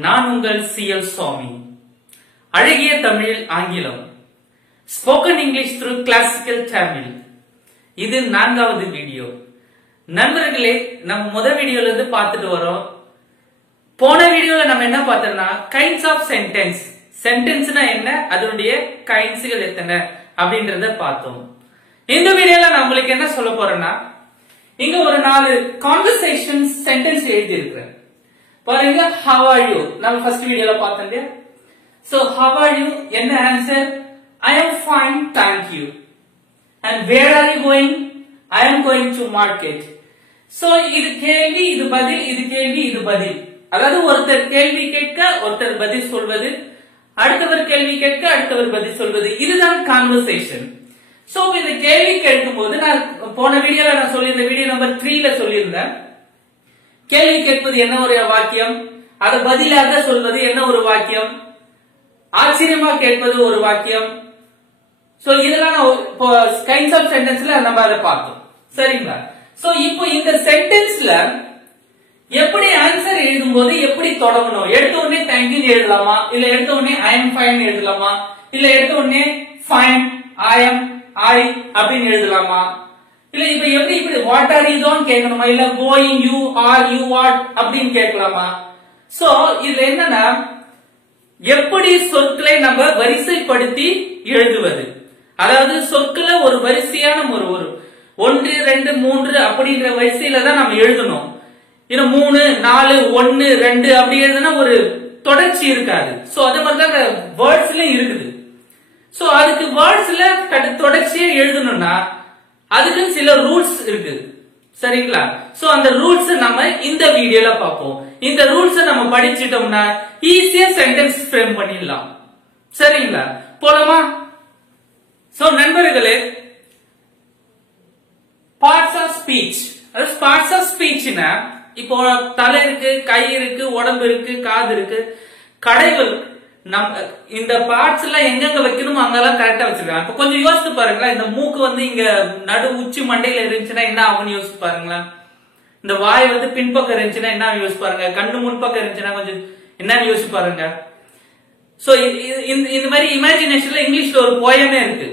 நான் உங்கள் CL சுவாமி. அழகிய தமிழில் ஆங்கிலம், spoken English through classical Tamil. இது 4வது வீடியோ. நண்பர்களே, நம்ம முதல் வீடியோல இருந்து பார்த்துட்டு வரோம். போன வீடியோல நம்ம என்ன பார்த்தோம்னா கைண்ட்ஸ் ஆஃப் சென்டென்ஸ், சென்டென்ஸ்னா என்ன, அதனுடைய கைண்ட்ஸ்கள் எத்தனை அப்படின்றத பார்த்தோம். இந்த வீடியோல நான் உங்களுக்கு என்ன சொல்ல போறேன்னா, இங்க ஒரு 4 கான்வர்சேஷன் சென்டென்ஸ் எழுதி இருக்கிறேன். பாருங்க, how are you நம்ம ஃபர்ஸ்ட் வீடியோல பார்த்தோம் இல்லையா? So how are you, என்ன answer? I am fine, thank you. And where are you going? I am going to market. So இது கேள்வி, இது பதில், இது கேள்வி, இது பதில். அதாவது ஒருத்தர் கேள்வி கேட்க ஒருத்தர் பதில் சொல்வது, அடுத்தவர் கேள்வி கேட்க அடுத்தவர் பதில் சொல்வது, இதுதான் கான்வர்சேஷன். சோ இந்த கேள்வி கேட்கும் போது நான் போன வீடியோல நான் சொல்லியிருந்த வீடியோ நம்பர் 3ல சொல்லியிருந்தேன். கேள்வி கேட்பது என்ன ஒரு வாக்கியம், அது பதிலாக சொல்வது என்ன ஒரு வாக்கியம், ஆச்சரியமா கேட்பது ஒரு வாக்கியம். சோ இதெல்லாம் கைண்ட்ஸ் ஆஃப் சென்டென்ஸ்ல நம்ம அதை பார்த்தோம். சரிங்களா? சோ இப்போ இந்த சென்டென்ஸ்ல எப்படி ஆன்சர் எழுதும் போது எப்படி தொடங்கணும், எடுத்த உடனே தேங்க்யூ எழுதலாமா, இல்ல எடுத்த உடனே ஐ எம் ஃபைன் எழுதலாமா, இல்ல எடுத்த உடனே ஃபைன் ஐ எம் ஐ அப்படின்னு எழுதலாமா, இல்ல இப்ப எப்படி இப்படி வாட் ஆர் யூ தான் கேட்கணுமா, இல்ல going you are you what அப்படின்னு கேட்கலாமா? சோ இதுல என்னன்னா, எப்படி சொற்களை நம்ம வரிசைப்படுத்தி எழுதுவது, அதாவது சொற்களை ஒரு வரிசையான ஒரு 1 2 3 அப்படின்ற வரிசையில தான் நம்ம எழுதணும். இன்னும் 3 4 1 2 அப்படி எழுதுனா ஒரு தொடர்ச்சி இருக்காது. சோ அதே மாதிரிதான் வேர்ட்ஸ்லயும் இருக்குது. சோ அதுக்கு வேர்ட்ஸ்ல தொடர்ச்சியா எழுதணும்னா அதுக்கு சில ரூல்ஸ் இருக்கு. சரிங்களா? சோ அந்த ரூல்ஸ் நம்ம இந்த வீடியோல பார்ப்போம். இந்த ரூல்ஸ் நம்ம படிச்சிட்டோம்னா ஈஸியா சென்டென்ஸ் ஃப்ரேம் பண்ணிடலாம். சரிங்களா? போலாமா? சோ நண்பர்களே, பார்ட்ஸ் ஆஃப் ஸ்பீச், அதாவது பார்ட்ஸ் ஆஃப் ஸ்பீச்னா இப்போ தலை இருக்கு, கை இருக்கு, உடம்பு இருக்கு, காது இருக்கு, கடைகள், இந்த பார்ட்ஸ் எல்லாம் எங்கெங்க வைக்கணுமோ அங்கெல்லாம் கரெக்டா வச்சிருக்காங்க. இப்ப கொஞ்சம் யோசிச்சு பாருங்களேன், இந்த மூக்கு வந்து இங்க நடு உச்சி மண்டையில இருந்துச்சுன்னா என்ன ஆகும்னு யோசிச்சு பாருங்களேன். இந்த வாய் வந்து பின்பக்கம் இருந்துச்சுன்னா என்ன யோசிச்சு பாருங்க, கண்ணு முன்பக்கம் இருந்துச்சுன்னா கொஞ்சம் என்னன்னு யோசிச்சு பாருங்க. சோ இந்த மாதிரி இமேஜினேஷன்ல இங்கிலீஷ்ல ஒரு போயமே இருக்கு.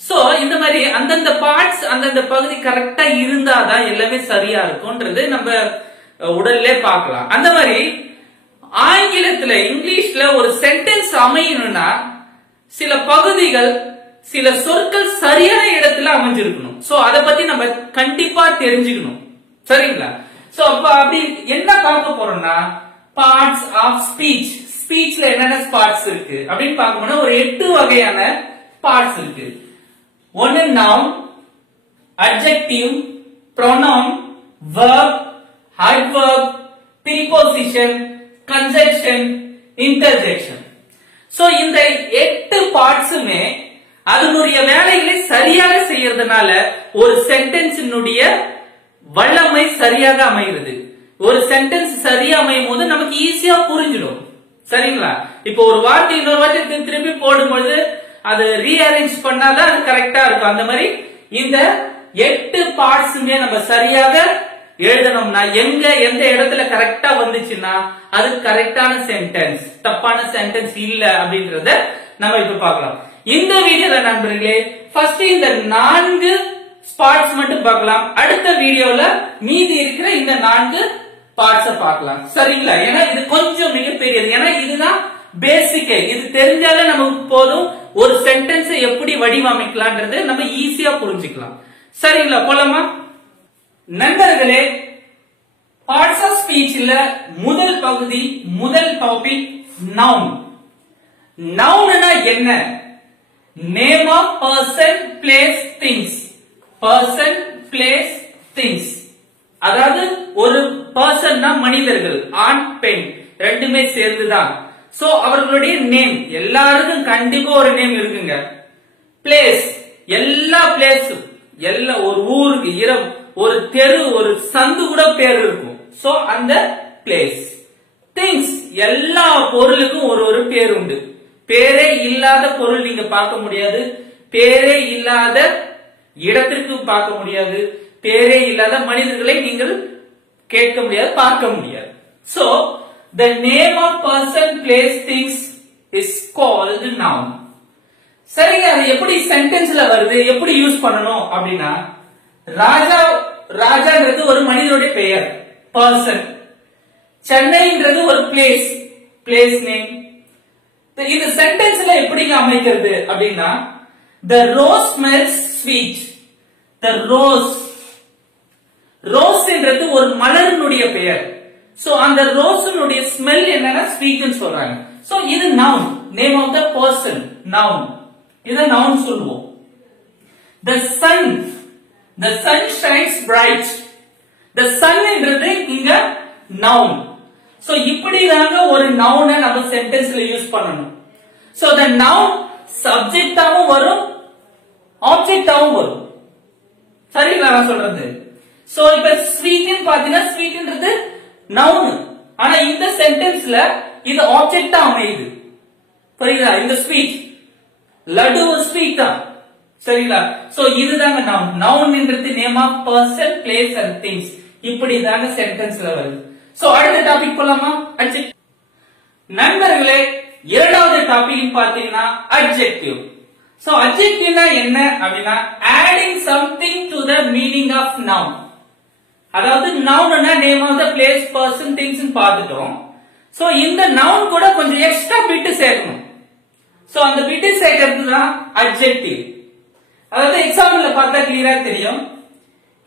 சோ இந்த மாதிரி அந்தந்த பார்ட்ஸ் அந்தந்த பகுதி கரெக்டா இருந்தாதான் எல்லாமே சரியா இருக்கும்ன்றது நம்ம உடல்ல பார்க்கலாம். அந்த மாதிரி ஆங்கிலத்துல இங்கிலீஷ்ல ஒரு சென்டென்ஸ் அமையணும்னா சில பகுதிகள் சில சொற்கள் சரியான இடத்துல அமைஞ்சிருக்கணும். சோ அத பத்தி நம்ம கண்டிப்பா தெரிஞ்சுக்கணும். சரிங்களா? சோ அப்ப அப்படி என்ன பார்க்க போறோம்னா பார்ட்ஸ் ஆஃப் ஸ்பீச். ஸ்பீச்ல என்னென்ன பார்ட்ஸ் இருக்கு அப்படின்னு பார்க்கணும்னா ஒரு 8 வகையான பார்ட்ஸ் இருக்கு. ஒன்னு noun, adjective, pronoun, verb, adverb, preposition, conjunction, interjection. So இந்த 8 பார்ட்ஸுமே அதனுடைய வேலைகளை சரியாக செய்யறதுனால ஒரு சென்டென்ஸினுடைய வல்லமை சரியாக அமைகிறது. ஒரு சென்டென்ஸ் சரியா அமையும் போது நமக்கு ஈஸியா புரிஞ்சிடும். சரிங்களா? இப்போ ஒரு வார்த்தை இன்னொரு வார்த்தை திருப்பி போடும்போது அது ரீஅரேஞ்ச் பண்ணாதான் அது கரெக்டா இருக்கும். அந்த மாதிரி இந்த 8 பார்ட்ஸுமே நம்ம சரியாக எழுதணும்னா எந்த இடத்துல கரெக்டா வந்துச்சுன்னா அது கரெக்டான சென்டென்ஸ், தப்பான சென்டென்ஸ் இல்ல அப்படின்றத நம்ம இப்ப பார்க்கலாம். இந்த வீடியோல நண்பர்களே ஃபர்ஸ்ட் இந்த 4 பார்ட்ஸ் மட்டும் பார்க்கலாம். அடுத்த வீடியோல மீதி இருக்கிற இந்த 4 பார்ட்ஸ பார்க்கலாம். சரிங்களா? ஏன்னா இது கொஞ்சம் மிகப்பெரியது. ஏன்னா இதுதான் பேசிக். இது தெரிஞ்சாலே நமக்கு போதும் ஒரு சென்டென்ஸ் எப்படி வடிவமைக்கலாம்ன்றது நம்ம ஈஸியா புரிஞ்சுக்கலாம். சரிங்களா? போலாமா? நண்பர்களே, பார்ட்ஸ் ஆஃப் ஸ்பீச்ல முதல் பகுதி, முதல் டாபிக் நவுன். நவுன்னா என்ன? Name of person, place, things. Person, place, things. அதாவது ஒரு பர்சன்னா மனிதர்கள், ஆண் பெண் ரெண்டுமே சேர்ந்துதான். சோ அவர்களுடைய நேம், எல்லாருக்கும் கண்டிப்பா ஒரு நேம் இருக்குங்க. பிளேஸ், எல்லா பிளேஸும், எல்லா ஒரு ஊருக்கு ஒரு தெரு, ஒரு சந்து கூட பேர் இருக்கும். சோ அந்த பிளேஸ். திங்ஸ், எல்லா பொருளுக்கும் ஒரு பேர் உண்டு. பேரே இல்லாத பொருள் நீங்க பார்க்க முடியாது, பேரே இல்லாத இடத்திற்கு பார்க்க முடியாது, பேரே இல்லாத மனிதர்களை நீங்கள் கேட்க முடியாது, பார்க்க முடியாது. So the name of person, place, things is called noun. சரிங்க, அது எப்படி சென்டென்ஸ்ல வருது, எப்படி யூஸ் பண்ணணும் அப்படின்னா, ராஜா ராஜான்றது ஒரு மனிதனுடைய பெயர், பர்சன். சென்னைன்றது ஒரு பிளேஸ், பிளேஸ் நேம். இந்த சென்டென்ஸ்ல எப்படிங்க அமைக்கிறது அப்படின்னா, the rose smells sweet. the rose ரோஸ்ன்றது ஒரு மலரினுடைய பெயர். சோ அந்த ரோஸ்னுடைய ஸ்மெல் என்னன்னா ஸ்வீட்னு சொல்றாங்க. சோ இது noun, name of the person, noun. இத நவுன் சொல்லுவோம். the sun shines bright. the sunன்றது இங்க நவுன். சோ இப்படிதாங்க ஒரு நவுனை நம்ம சென்டென்ஸ்ல யூஸ் பண்ணணும். சோ the noun சப்ஜெக்டாவும் வரும், ஆப்ஜெக்டாவும் வரும். சரிங்களா நான் சொல்றது? சோ இப்ப ஸ்வீட் பாத்தீங்கன்னா ஸ்வீட்ன்றது நவுன், ஆனா இந்த சென்டென்ஸ்ல இது ஆப்ஜெக்டா அமையுது. புரியுதா? இந்த ஸ்வீட் லட்டு ஒரு ஸ்வீட் தான். சரிங்களா? சோ இதுதாங்க நவுன். நவுன்ன்றது name of person, place and things. இப்படிதாங்க சென்டென்ஸ்ல வருது. சோ அடுத்த டாபிக் போலாமா? அட்ஜெக்டிவ். நண்பர்களே, இரண்டாவது டாபிக் பாத்தீங்கன்னா அட்ஜெக்டிவ். சோ அட்ஜெக்டிவ்னா என்ன அப்படின்னா, adding something to the meaning of noun. அதாவது நவுன்னா name of the place, person, things பார்த்துட்டோம். சோ இந்த நவுன் கூட கொஞ்சம் எக்ஸ்ட்ரா பிட் சேர்க்கணும். சோ அந்த பிட் சேர்க்கிறது தான் அட்ஜெக்டிவ். அதாவது எக்ஸாம்பிள்ல பார்த்தா கிளியரா தெரியும்.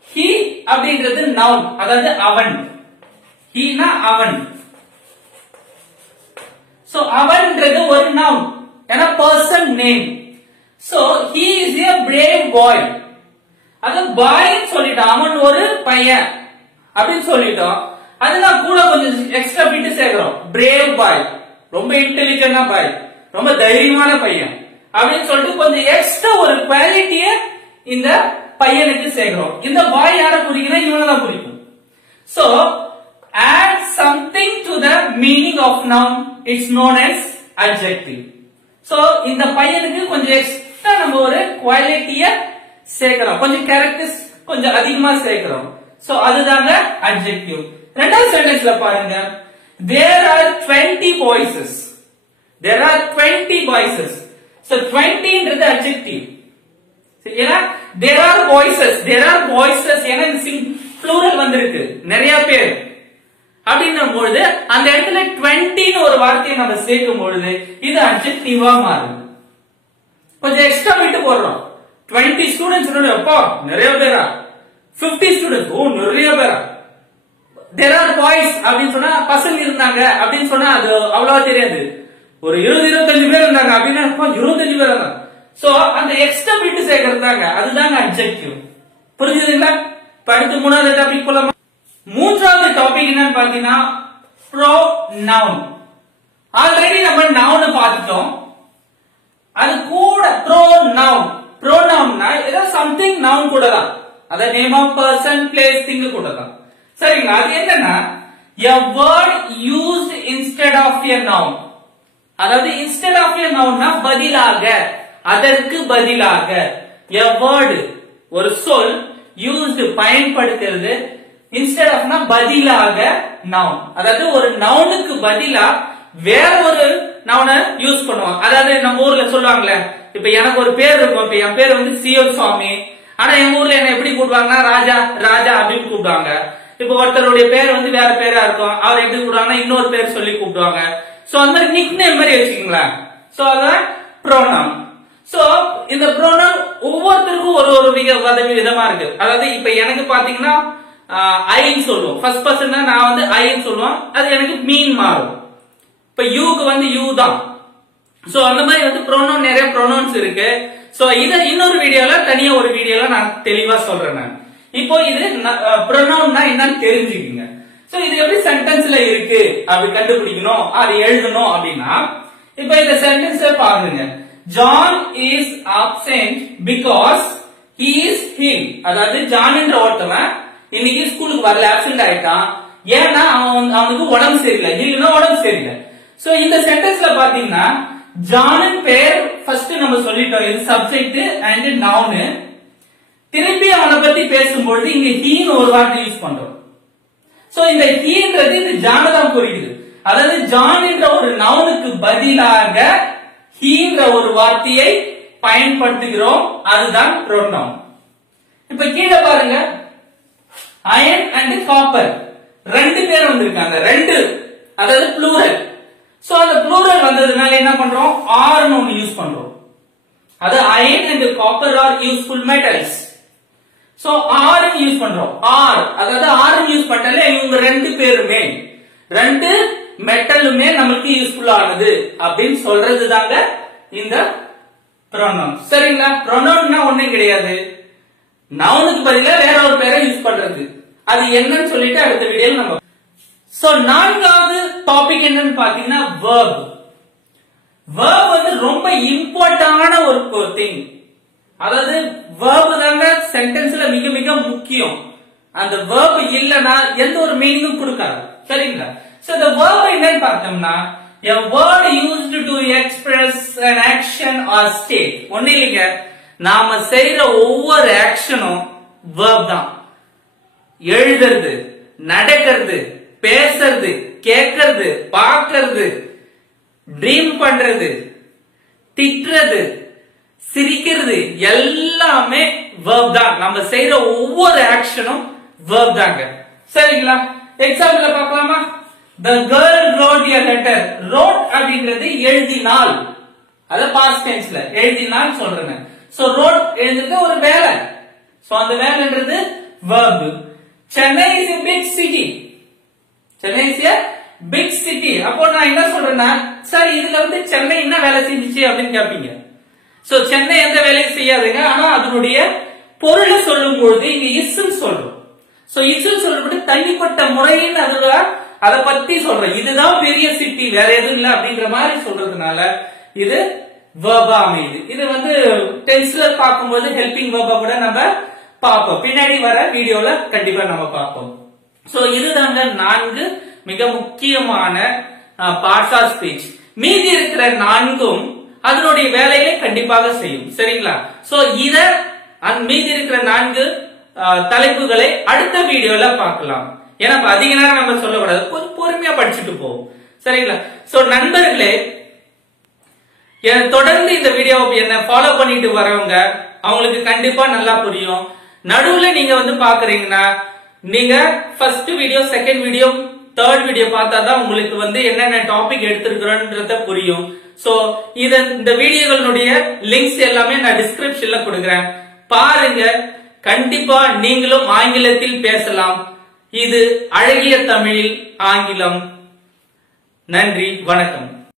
he அப்படின்றது நவுன், அதாவது அவன். ஹீனா அவன். சோ அவன்ன்றது ஒரு நவுன், ஏன்னா person name. So he is a brave boy. அது பாய் சொல்லிட்டோம், அவன் ஒரு பையன் அப்படின்னு சொல்லிட்டோம். அதுனா கூட கொஞ்சம் எக்ஸ்ட்ரா பிட் சேர்க்கிறோம். பிரேவ் பாய், ரொம்ப இன்டெலிஜென்டா பாய், ரொம்ப தைரியமான பையன் அப்படின்னு சொல்லிட்டு கொஞ்சம் எக்ஸ்ட்ரா ஒரு குவாலிட்டிய இந்த பையனுக்கு சேர்க்கிறோம். இந்த பாய் யார குறிக்குன்னா இவனை தான் குறிக்கும். So add something to the meaning of noun is known as adjective. So இந்த பையனுக்கு கொஞ்சம் எக்ஸ்ட்ரா நம்ம ஒரு குவாலிட்டிய சேர்க்கிறோம், கொஞ்சம் கேரக்டர்ஸ் கொஞ்சம் அதிகமா சேர்க்கிறோம். சோ அதுதாங்க adjective. ரெண்டாவது சென்டென்ஸ்ல பாருங்க, there are 20 voices. there are 20 voices. so 20ன்றது adjective. சரியா? there are voices, ஏன்னா plural வந்திருக்கு, நிறைய பேர் அப்படின்னும் பொழுது அந்த இடத்துல 20ன்னு ஒரு வார்த்தையை நம்ம சேர்க்கும் பொழுது இது adjectiveஆ மாறுது. கொஞ்சம் எக்ஸ்ட்ரா விட்டு போடுறோம். 20 ஸ்டூடெண்ட்ஸ், அப்பா நிறைய பேரா? 50 ஸ்டூடெண்ட்ஸ், ஓ நிறைய பேரா? there are boys அப்படின்னு சொன்னா பசங்க இருந்தாங்க அப்படின்னு சொன்னா அது அவ்வளவா தெரியாது. ஒரு 20-25 பேர் இருந்தாங்க அப்படின்னா 25 பேர் தான். சோ அந்த எக்ஸ்ட்ரா பிட் சேர்க்கறதாங்க, அதுதாங்க அட்ஜெக்டிவ். புரிஞ்சுதுங்களா? அடுத்து மூணாவது டாபிக் போலாமா? மூன்றாவது டாபிக் என்னன்னு பாத்தீங்கன்னா ப்ரோனவுன். ஆல்ரெடி நம்ம நவுன் பார்த்துட்டோம். அது கூட ப்ரோனவுன்னா ஏதோ சம்திங் நவுன் கூட தான், அத name of person, place, thing கூட தான். சரிங்களா? அது என்னன்னா a word used instead of a noun. அதாவது instead of a nounனா பதிலாக, அதற்கு பதிலாக. a word ஒரு சொல் used பயன்படுத்துறது, instead ofனா பதிலாக noun. அதாவது ஒரு நவுனுக்கு பதிலா வேற ஒரு நவுனை யூஸ் பண்ணுவாங்க. அதாவது நம்ம ஊர்ல சொல்லுவாங்கல்ல, இப்ப எனக்கு ஒரு பேர் இருக்கும், இப்ப என் பேர் வந்து சியோன் சுவாமி, ஆனா எங்க ஊர்ல என்ன எப்படி கூப்பிடுவாங்கன்னா ராஜா ராஜா அப்படின்னு கூப்பிடுவாங்க. இப்ப ஒருத்தருடைய பேர் வந்து வேற பேரா இருக்கும், அவர் எப்படி கூப்பிடுவாங்கன்னா இன்னொரு பேர் சொல்லி கூப்பிடுவாங்க. சோ அந்த மாதிரி நிக் நேம் மாதிரி வச்சுக்கீங்களா? சோ அதான் ப்ரோனவுன். சோ இந்த ப்ரோனவுன் ஒவ்வொருத்தருக்கும் ஒரு ஒரு விதமா இருக்கு. அதாவது இப்ப எனக்கு பாத்தீங்கன்னா ஐன்னு சொல்லுவோம், ஃபர்ஸ்ட் பர்சன் தான் நான் வந்து ஐன்னு சொல்லுவோம், அது எனக்கு மீன் மாறும். இப்ப யூக்கு வந்து யூ தான். சோ அந்த மாதிரி வந்து ப்ரோனவுன் நிறைய ப்ரோனவுன்ஸ் இருக்கு. சோ இத இன்னொரு வீடியோல தனியா ஒரு வீடியோல நான் தெளிவா சொல்றேன். நான் இப்போ இது ப்ரோனவுன்னா என்னன்னு தெரிஞ்சுக்கீங்க. சோ இது எப்படி சென்டென்ஸ்ல இருக்கு அப்படி கண்டுபிடிக்கணும், அது எழுதணும் அப்படின்னா இப்ப இந்த சென்டென்ஸ்ல பாருங்க, John is absent because he is ill. அதாவது ஜான் என்ற ஒருத்தவன் இன்னைக்கு ஸ்கூலுக்கு வரல, absent ஆயிட்டான். ஏன்னா அவனுக்கு உடம்பு சரியில்லை, இல்லைன்னா உடம்பு சரியில்லை. சோ இந்த சென்டென்ஸ்ல பாத்தீங்கன்னா ஜானின் பேர் ஃபர்ஸ்ட் நம்ம சொல்லிட்டோம், இது சப்ஜெக்ட் அண்ட் நவுன். திருப்பி அவனை பத்தி பேசும்பொழுது இங்க ஹீன்னு ஒரு வார்த்தை யூஸ் பண்றோம். சோ இந்த ஹீன்றது இந்த ஜானை தான் குறிக்குது. அதாவது ஜான் என்ற ஒரு நவுனுக்கு பதிலாக ஹீன்ற ஒரு வார்த்தையை பயன்படுத்துகிறோம், அதுதான் pronoun. இப்ப கீழே பாருங்க, அயன் அண்ட் காப்பர் ரெண்டு பேர் வந்திருக்காங்க, ரெண்டு, அதாவது ப்ளூரல். சோ அந்த ப்ளூரல் வந்ததுனால என்ன பண்றோம், ஆர் னு ஒன்னு யூஸ் பண்றோம். அது iron and copper are useful metals. So or use பண்றோம், ஆர், அதாவது ஆர் யூஸ் பண்ணல, இவங்க ரெண்டு பேருமே, ரெண்டு மெட்டலுமே நமக்கு யூஸ்ஃபுல் ஆனது அப்படின்னு சொல்றது தாங்க இந்த pronoun. சரிங்களா? pronounனா ஒண்ணும் கிடையாது, நவுனுக்கு பதிலா வேற ஒரு பேரை யூஸ் பண்றது. அது என்னன்னு சொல்லிட்டு அடுத்த வீடியோல நம்ம. சோ நான்காவது டாபிக் என்னன்னு பாத்தீங்கன்னா verb. verb வந்து ரொம்ப இம்பார்ட்டன்டான ஒரு திங். அதாவது verb தாங்க சென்டென்ஸ்ல மிக மிக முக்கியம். அந்த verb இல்லனா எந்த ஒரு மீனிங்கும் கொடுக்காது. சரிங்களா? சோ the verb என்னன்னு பார்த்தோம்னா a word used to express an action or state. ஒண்ணு இல்லைங்க, நாம செய்யற ஒவ்வொரு ஆக்ஷனும் verb தான். எழுதுறது, நடக்கிறது, பேசுறது, கேட்கறது, பார்க்கிறது, ட்ரீம் பண்றது, திட்டுறது, சிரிக்கிறது, எல்லாமே verb தான். நம்ம செய்யற ஒவ்வொரு ஆக்ஷனும் verb தாங்க. சரிங்களா? எக்ஸாம்பிள் பார்க்கலாமா? The girl wrote a letter. wrote அப்படிங்கிறது எழுதினாள், அது past tenseல எழுதினாள் சொல்றேன். சோ wrote எழுதுறது ஒரு வேலை, சோ அந்த வேலைன்றது verb. Chennai is a big city. Chennai is a big city. அப்போ நான் என்ன சொல்றேன்னா, சார் இதுல வந்து சென்னை என்ன வேலை செஞ்சுச்சு அப்படின்னு கேட்பீங்க. சோ சென்னை எந்த வேலையும் செய்யாதுங்க, ஆனா அதனுடைய பொருளை சொல்லும் பொழுது இங்க இஸ்ன்னு சொல்றோம். சோ இஸ்ன்னு சொல்றது தனிப்பட்ட முறையின் அதுல அத பத்தி சொல்றேன், இதுதான் பெரிய சிட்டி, வேற எதுவும் இல்ல அப்படின்ற மாதிரி சொல்றதுனால இது verb-ஆ அமையுது. இது வந்து டென்ஸ்ல பார்க்கும்போது ஹெல்பிங் verb-ஆ கூட நம்ம பார்ப்போம், பின்னாடி வர வீடியோல கண்டிப்பா நம்ம பார்ப்போம். சோ இதுதாங்க 4 மிக முக்கியமான பார்ட்ஸ் ஆஃப் ஸ்பீச். மீதி இருக்கிற 4ம் அதனுடைய வேலையை கண்டிப்பாக செய்யும். சரிங்களா? சோ இத மீதி இருக்கிற 4 தலைப்புகளை அடுத்த வீடியோல பார்க்கலாம். ஏன்னா அதிக நேரம் நம்ம சொல்லக்கூடாது, கொஞ்சம் பொறுமையா படிச்சுட்டு போவோம். சரிங்களா? சோ நண்பர்களே, தொடர்ந்து இந்த வீடியோவை என்ன ஃபாலோ பண்ணிட்டு வரவங்க அவங்களுக்கு கண்டிப்பா நல்லா புரியும். நடுவுல நீங்க வந்து பாக்குறீங்கன்னா நீங்க first video, second video, third video பார்த்தாதான் உங்களுக்கு வந்து என்னென்ன டாபிக் எடுத்திருக்கிறோன்றத புரியும். சோ இந்த வீடியோகளுடைய லிங்க்ஸ் எல்லாமே நான் டிஸ்கிரிப்ஷன்ல கொடுக்கிறேன், பாருங்க. கண்டிப்பா நீங்களும் ஆங்கிலத்தில் பேசலாம். இது அழகிய தமிழில் ஆங்கிலம். நன்றி, வணக்கம்.